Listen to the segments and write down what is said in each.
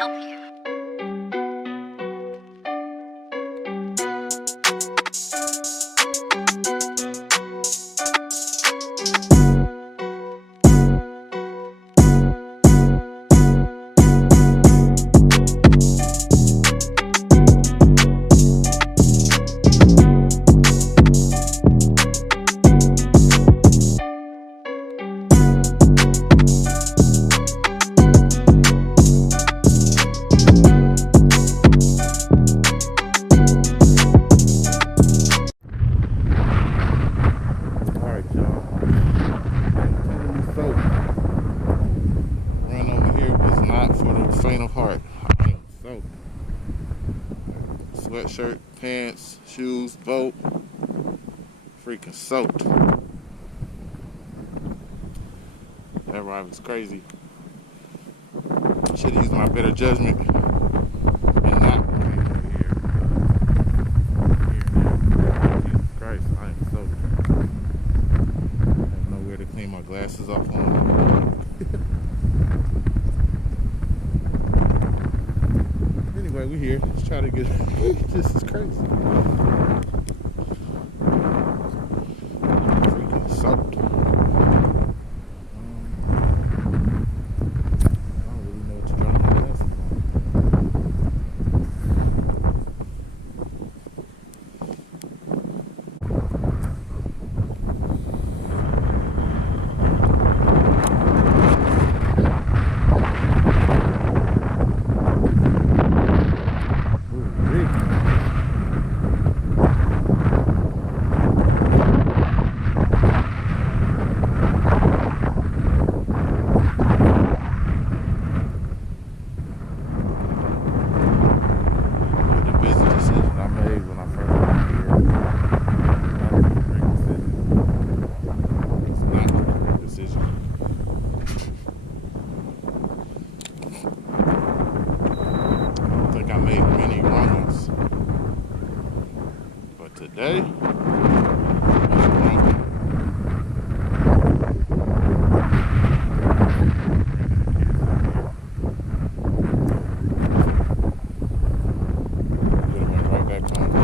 help you. Run over here was not for the faint of heart. I am soaked. Sweatshirt, pants, shoes, boat. Freaking soaked. That ride was crazy. Should have used my better judgment and not came over here. Jesus Christ, I am soaked. I have nowhere to clean my glasses off on. Anyway, we're here. Let's try to get. This is crazy. Freaking soaked. I don't really know what to do with my glasses on. Today, right back home.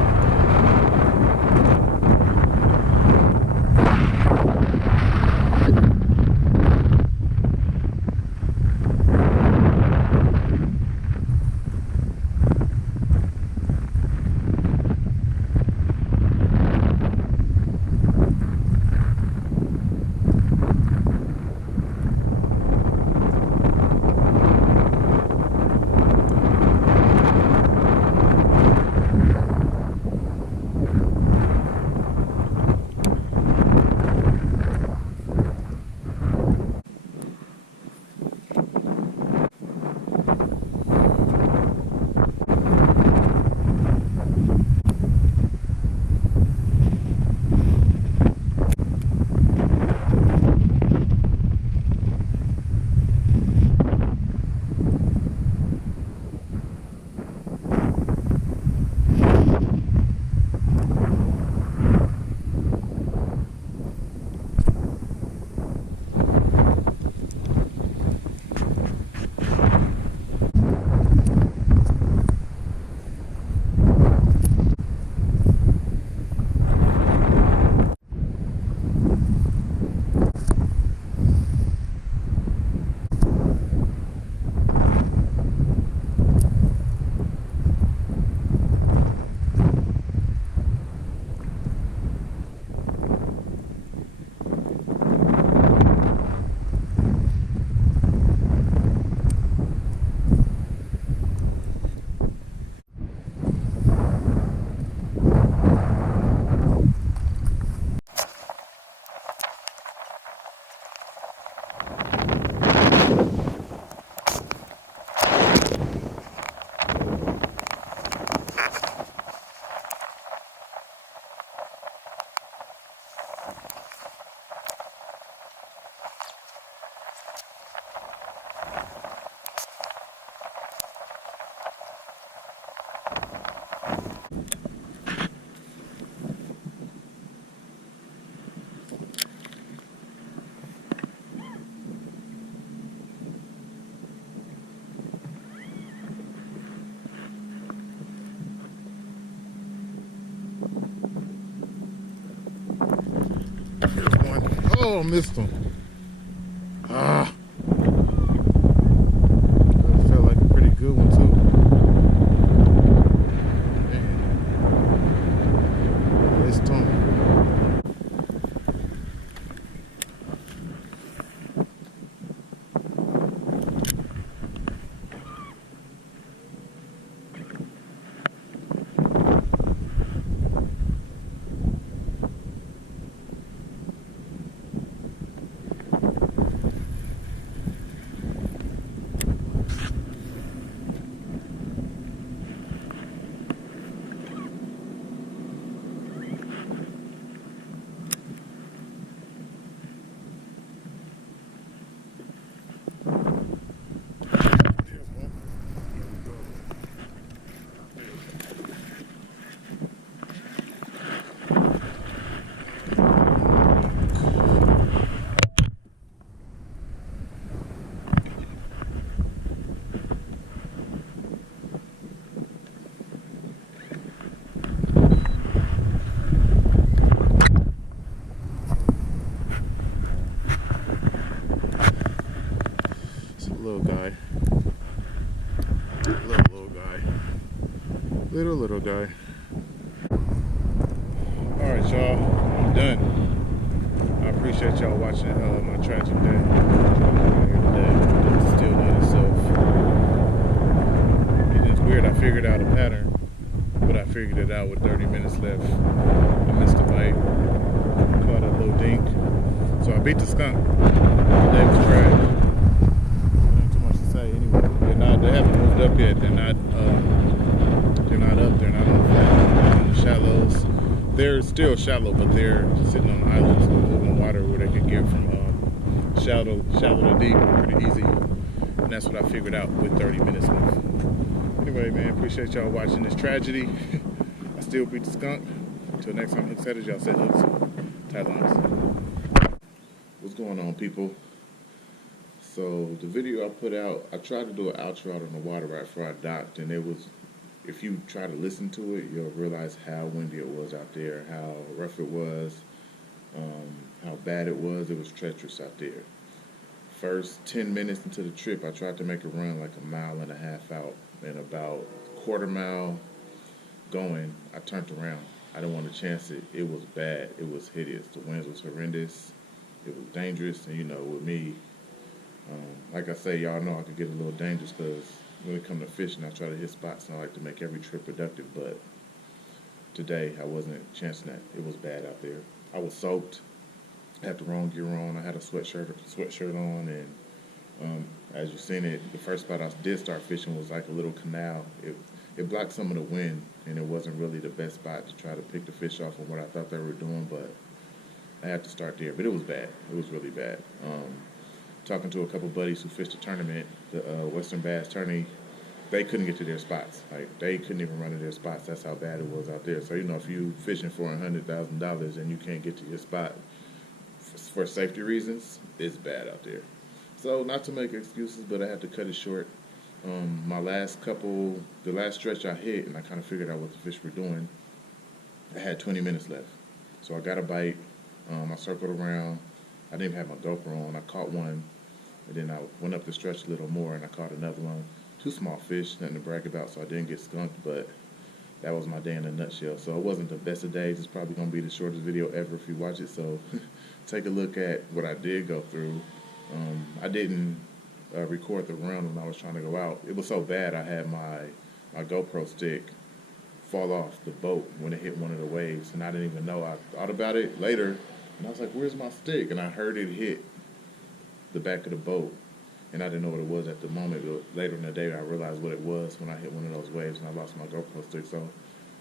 Oh, I missed him. Ah. That felt like a pretty good one, too. Man. Missed him. Little guy. Little guy. Little guy. Alright, y'all. I'm done. I appreciate y'all watching my tragic day. That still did itself. It's weird. I figured out a pattern, but I figured it out with 30 minutes left. I missed a bite. Caught a little dink. So I beat the skunk. Today was trash. They haven't moved up yet. They're not up. They're not on the shallows. They're still shallow, but they're sitting on islands with moving water where they can get from shallow to deep pretty easy. And that's what I figured out with 30 minutes left. Anyway, man, appreciate y'all watching this tragedy. I still beat the skunk. Until next time, Hook Setters, y'all set hooks, tight lines. What's going on, people? So the video I put out, I tried to do an outro out on the water right before I docked, and it was, if you try to listen to it, you'll realize how windy it was out there, how rough it was, how bad it was. It was treacherous out there. First 10 minutes into the trip, I tried to make a run like 1.5 miles out, and about a quarter mile going, I turned around. I didn't want to chance it. It was bad. It was hideous. The winds was horrendous. It was dangerous, and you know, with me, like I say, y'all know I could get a little dangerous because when it comes to fishing, I try to hit spots and I like to make every trip productive, but today I wasn't chancing that. It was bad out there. I was soaked. I had the wrong gear on. I had a sweatshirt on, and as you seen it, the first spot I did start fishing was like a little canal. It blocked some of the wind, and it wasn't really the best spot to try to pick the fish off of what I thought they were doing, but I had to start there. But it was bad. It was really bad. Talking to a couple buddies who fished the tournament, the Western Bass Tourney, they couldn't get to their spots. Like, they couldn't even run to their spots. That's how bad it was out there. So, you know, if you fishing for $100,000 and you can't get to your spot for safety reasons, it's bad out there. So, not to make excuses, but I had to cut it short. The last stretch I hit, and I kind of figured out what the fish were doing, I had 20 minutes left. So I got a bite. I circled around. I didn't have my GoPro on. I caught one. And then I went up the stretch a little more, and I caught another one. 2 small fish, nothing to brag about, so I didn't get skunked, but that was my day in a nutshell. So it wasn't the best of days. It's probably going to be the shortest video ever if you watch it, so take a look at what I did go through. I didn't record the run when I was trying to go out. It was so bad I had my GoPro stick fall off the boat when it hit one of the waves, and I didn't even know. I thought about it later, and I was like, where's my stick? And I heard it hit the back of the boat, and I didn't know what it was at the moment, but later in the day I realized what it was when I hit one of those waves and I lost my GoPro stick. So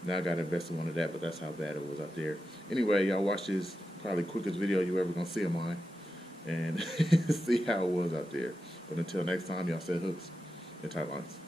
now I got to invest in one of that, but that's how bad it was out there. Anyway, y'all watch this probably quickest video you ever gonna see of mine and see how it was out there. But until next time, y'all set hooks and tight lines.